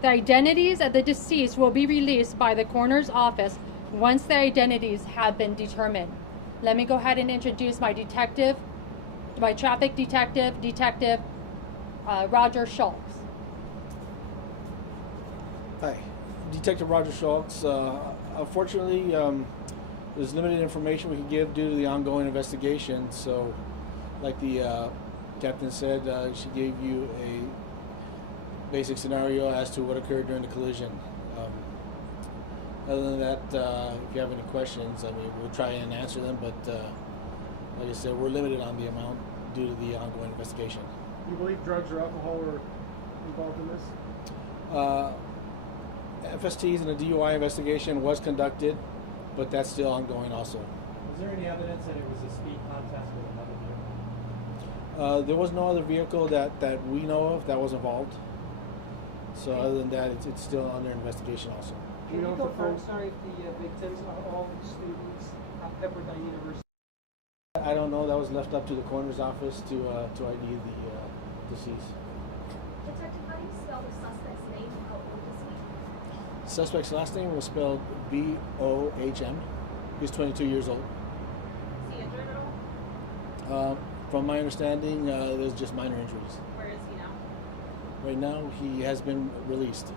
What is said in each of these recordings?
The identities of the deceased will be released by the coroner's office once the identities have been determined. Let me go ahead and introduce my detective, my traffic detective, Detective Roger Schultz. Hi, Detective Roger Schultz. Unfortunately, there's limited information we can give due to the ongoing investigation. So, like the captain said, she gave you a basic scenario as to what occurred during the collision. Other than that, if you have any questions, I mean, we'll try and answer them, but like I said, we're limited on the amount due to the ongoing investigation. You believe drugs or alcohol were involved in this? FSTs and a DUI investigation was conducted, but that's still ongoing also. Was there any evidence that it was a speed contest with another vehicle? There was no other vehicle that we know of that was involved. So other than that, it's still under investigation also. Can you confirm, sorry, if the victims are all students at Pepperdine University? I don't know. That was left up to the coroner's office to ID the deceased. Detective, how do you spell the suspect's name? How old is he? Suspect's last name was spelled B-O-H-M. He's 22 years old. Is he injured at all? From my understanding, there's just minor injuries. Where is he now? Right now, he has been released. He's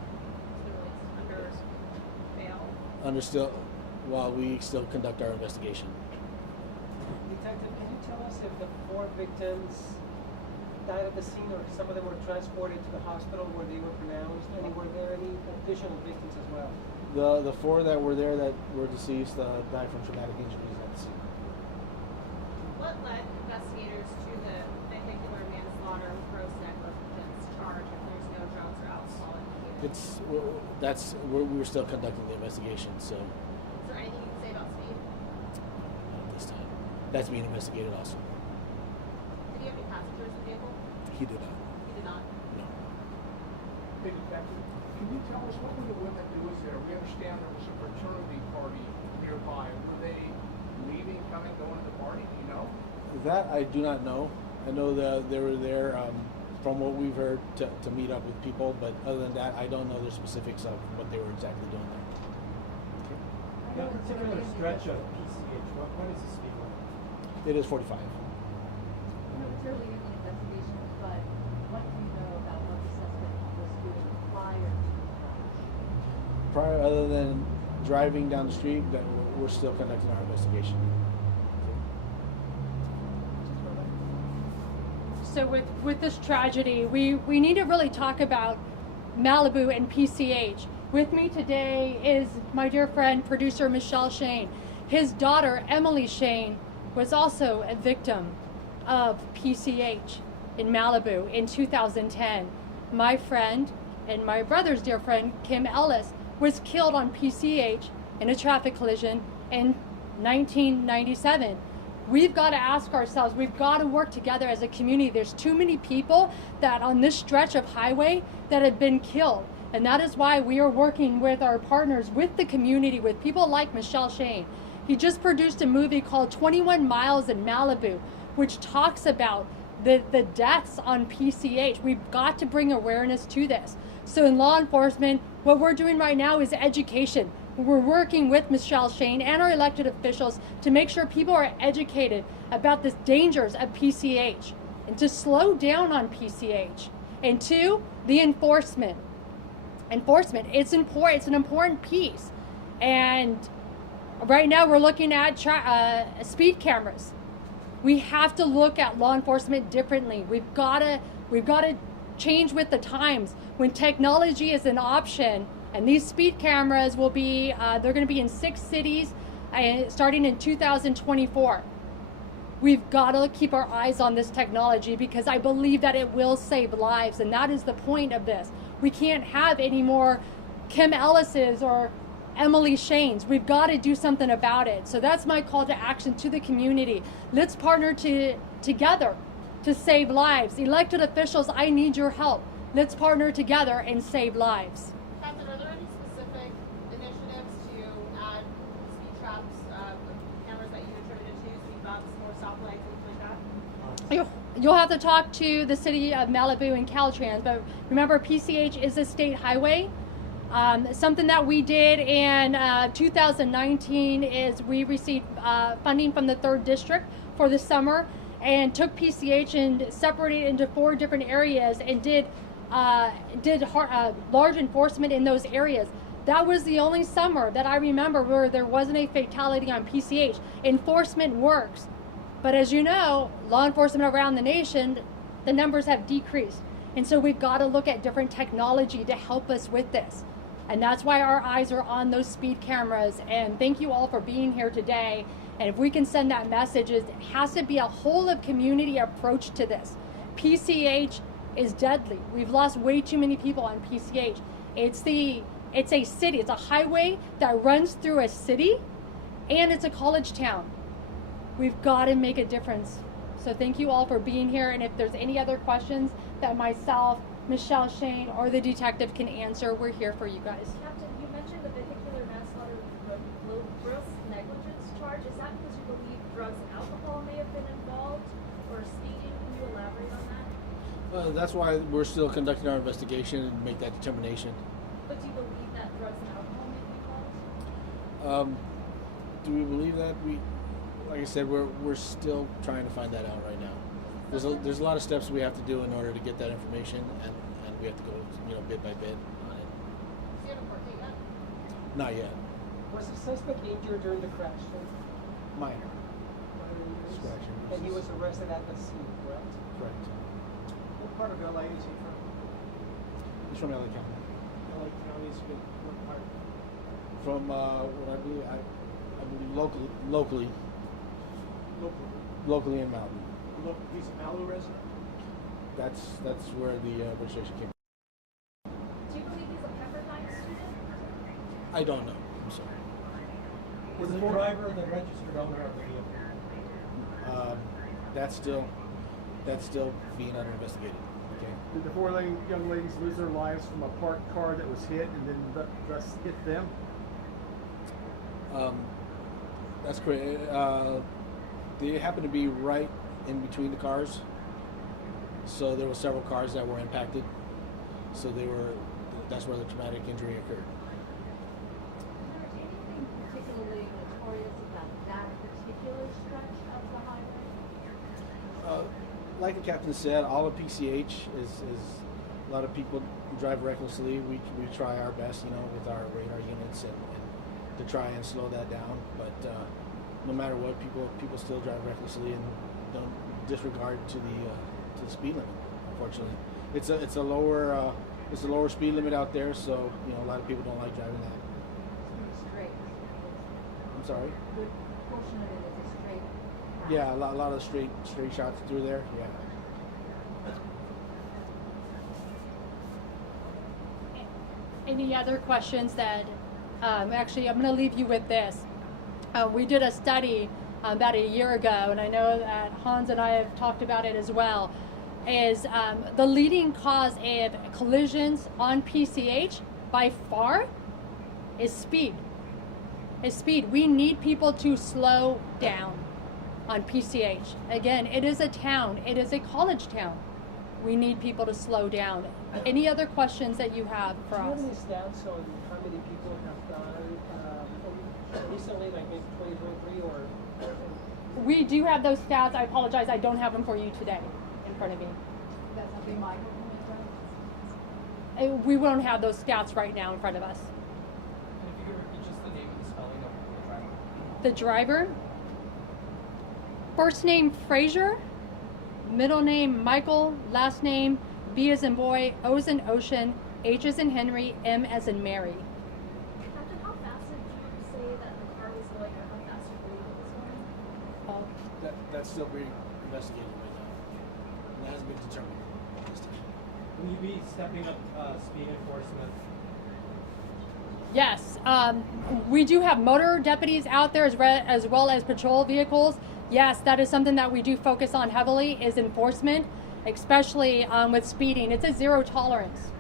been released under bail? While we still conduct our investigation. Detective, can you tell us if the 4 victims died at the scene or some of them were transported to the hospital where they were pronounced? And were there any additional victims as well? The 4 that were there that were deceased died from traumatic injuries at the scene. What led investigators to the vehicular manslaughter with gross negligence charge if there's no drugs or alcohol implicated? We're still conducting the investigation, so Is there anything you can say about speed? not at this time. That's being investigated also. Did he have any passengers in the vehicle? He did not. He did not. No. Hey, Detective, can you tell us what were the women doing there? We understand there was a fraternity party nearby. Were they leaving, coming, going to the party? Do you know? That I do not know. I know that they were there from what we've heard to meet up with people, but other than that, I don't know the specifics of what they were exactly doing there. That particular stretch of PCH, what is the speed limit? It is 45. I know it's early in the investigation, but what do you know about what the suspect was doing prior to the crash? Prior, other than driving down the street, that we're still conducting our investigation. So with this tragedy, we need to really talk about Malibu and PCH. With me today is my dear friend, producer Michelle Shane. His daughter, Emily Shane, was also a victim of PCH in Malibu in 2010. My friend and my brother's dear friend, Kim Ellis, was killed on PCH in a traffic collision in 1997. We've got to ask ourselves, we've got to work together as a community. There's too many people that on this stretch of highway that have been killed. And that is why we are working with our partners, with the community, with people like Michelle Shane. He just produced a movie called 21 Miles in Malibu, which talks about the deaths on PCH. We've got to bring awareness to this. So in law enforcement, what we're doing right now is education. We're working with Michelle Shane and our elected officials to make sure people are educated about the dangers of PCH and to slow down on PCH. And 2, the enforcement. Enforcement, it's important. It's an important piece. And right now we're looking at speed cameras. We have to look at law enforcement differently. We've got to change with the times. When technology is an option, and these speed cameras will be, they're going to be in 6 cities starting in 2024. We've got to keep our eyes on this technology because I believe that it will save lives, and that is the point of this. We can't have any more Kim Ellis's or Emily Shane's. We've got to do something about it. So that's my call to action to the community. Let's partner together to save lives. Elected officials, I need your help. Let's partner together and save lives. Captain, are there any specific initiatives to add speed traps, cameras that you attributed to, speed bumps, more stoplights, things like that? You'll have to talk to the city of Malibu and Caltrans, but remember PCH is a state highway. Something that we did in 2019 is we received funding from the 3rd District for the summer and took PCH and separated it into 4 different areas and did large enforcement in those areas. That was the only summer that I remember where there wasn't a fatality on PCH. Enforcement works. But as you know, law enforcement around the nation, the numbers have decreased. And so we've got to look at different technology to help us with this. And that's why our eyes are on those speed cameras. And thank you all for being here today. And if we can send that message, it has to be a whole of community approach to this. PCH is deadly. We've lost way too many people on PCH. It's a city, it's a highway that runs through a city, and it's a college town. We've got to make a difference. So thank you all for being here, and if there's any other questions that myself, Michelle Shane, or the detective can answer, we're here for you guys. Captain, you mentioned the vehicular manslaughter gross negligence charge. Is that because you believe drugs and alcohol may have been involved, or speeding? Can you elaborate on that? Well, that's why we're still conducting our investigation and make that determination. But do you believe that drugs and alcohol may be involved? Do we believe that? Like I said, we're still trying to find that out right now. There's a lot of steps we have to do in order to get that information, and we have to go, bit by bit on it. Do you have a court date yet? Not yet. Was the suspect injured during the crash? Minor. Scratch. Scratch. And he was arrested at the scene, correct? Correct. What part of LA is he from? He's from LA County. LA County's been, what part? From what I believe locally in Malibu. Look, he's a Malibu resident? That's where the registration came from. Do you believe he's a Pepperdine student? I don't know. I'm sorry. Was the driver the registered owner of the vehicle? That's still being under investigated. Okay. Did the 4 young ladies lose their lives from a parked car that was hit and then thus hit them? That's correct. They happened to be right in between the cars, so there were several cars that were impacted. So that's where the traumatic injury occurred. Is there anything particularly notorious about that particular stretch of the highway? Like the captain said, all of PCH is a lot of people drive recklessly. We try our best, with our radar units and to try and slow that down. But no matter what, people still drive recklessly and don't disregard to the speed limit. Unfortunately, it's a lower speed limit out there, so a lot of people don't like driving that. Straight. I'm sorry. A good portion of it is a straight path. Yeah, a lot of straight shots through there. Yeah. Any other questions that, actually, I'm going to leave you with this. We did a study about a year ago, and I know that Hans and I have talked about it as well, is the leading cause of collisions on PCH by far is speed. We need people to slow down on PCH. Again, it is a town. It is a college town. We need people to slow down. Any other questions that you have for Do you us? have any stats on how many people have died recently, like maybe 2023 or? We do have those stats. I apologize. I don't have them for you today in front of me. That's something Michael can address? We won't have those stats right now in front of us. And if you could repeat just the name and the spelling of the driver. The driver, first name Frazier, middle name Michael, last name B as in boy, O as in ocean, H as in Henry, M as in Mary. Captain, how fast did you say that the car was going, or how fast you believe it was going? That's still being investigated right now. And that hasn't been determined at this time. Will you be stepping up speed enforcement? Yes, we do have motor deputies out there as well as patrol vehicles. Yes, that is something that we do focus on heavily, is enforcement, especially with speeding. It's a zero tolerance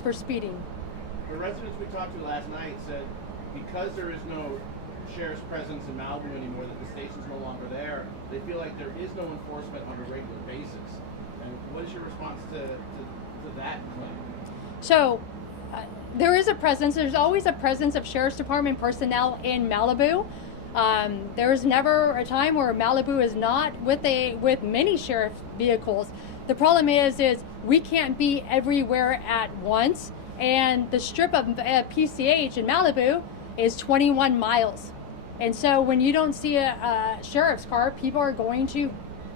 for speeding. The residents we talked to last night said because there is no sheriff's presence in Malibu anymore, that the station's no longer there. They feel like there is no enforcement on a regular basis. And what is your response to that claim? So there is a presence. There's always a presence of sheriff's department personnel in Malibu. There's never a time where Malibu is not with many sheriff vehicles. The problem is we can't be everywhere at once, and the strip of PCH in Malibu is 21 miles. And so when you don't see a sheriff's car, people are going to,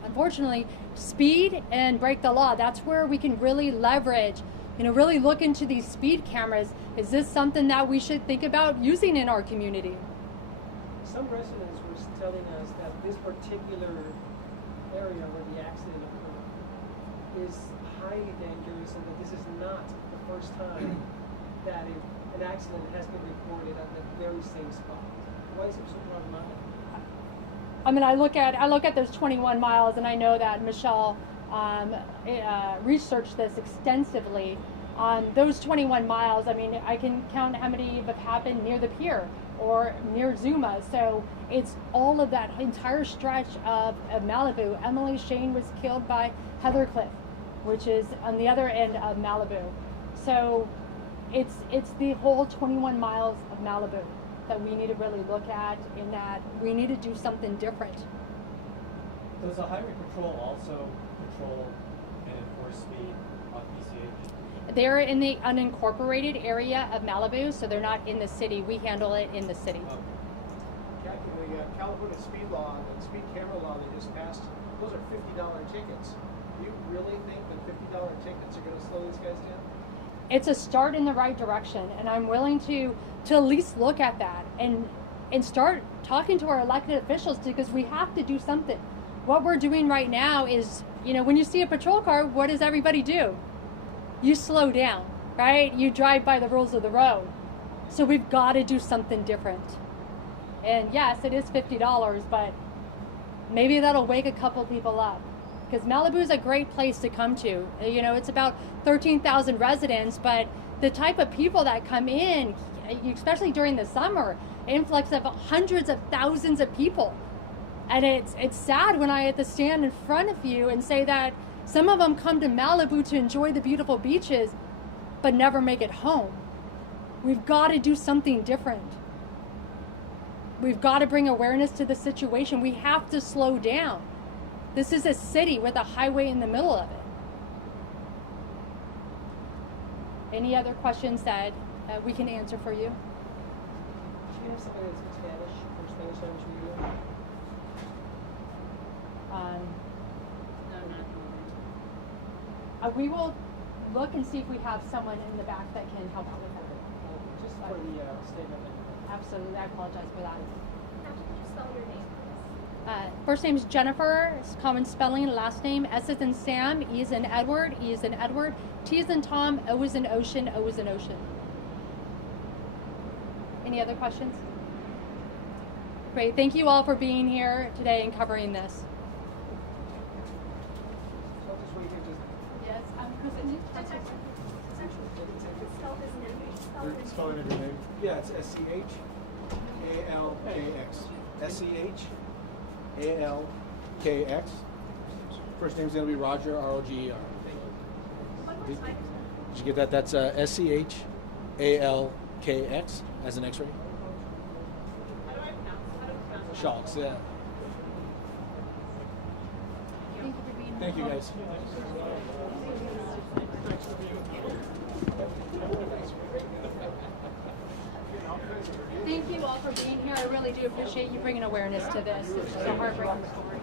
unfortunately, speed and break the law. That's where we can really leverage, really look into these speed cameras. Is this something that we should think about using in our community? Some residents were telling us that this particular area where the accident occurred is highly dangerous, and that this is not the first time that an accident has been reported at the very same spot. Why is it so problematic? I mean, I look at those 21 miles, and I know that Michelle researched this extensively. On those 21 miles, I mean, I can count how many have happened near the pier or near Zuma. So it's all of that entire stretch of Malibu. Emily Shane was killed by Heather Cliff, which is on the other end of Malibu. So it's the whole 21 miles of Malibu that we need to really look at, in that we need to do something different. Does the highway patrol also patrol and enforce speed on PCH? They're in the unincorporated area of Malibu, so they're not in the city. We handle it in the city. Jackie, the California speed law, the speed camera law that just passed, those are $50 tickets. Do you really think that $50 tickets are going to slow these guys down? It's a start in the right direction, and I'm willing to at least look at that and start talking to our elected officials, because we have to do something. What we're doing right now is, when you see a patrol car, what does everybody do? You slow down, right? You drive by the rules of the road. So we've got to do something different. And yes, it is $50, but maybe that'll wake a couple people up. Because Malibu is a great place to come to. It's about 13,000 residents, but the type of people that come in, especially during the summer, influx of hundreds of thousands of people. And it's sad when I have to stand in front of you and say that some of them come to Malibu to enjoy the beautiful beaches, but never make it home. We've got to do something different. We've got to bring awareness to the situation. We have to slow down. This is a city with a highway in the middle of it. Any other questions that we can answer for you? Do you have somebody that speaks Spanish or Spanish language media? We will look and see if we have someone in the back that can help out with that. Just for the statement. Absolutely, I apologize for that. Now, could you spell your name, please? First name is Jennifer, it's common spelling. Last name, S is in Sam, E is in Edward, E is in Edward, T is in Tom, O is in Ocean, O is in Ocean. Any other questions? Great, thank you all for being here today and covering this. So I'll just wait here Yes, Kristen. Spell his name. Spelling of your name? Yeah, it's SCHALKX. SCHALKX. First name's going to be Roger, ROGER. One more time. Did you get that? That's SCHALKX as an X-ray. How do I pronounce it? Shocks, yeah. Thank you for being here. Thank you, guys. Thank you all for being here. I really do appreciate you bringing awareness to this. It's just a heartbreaking story.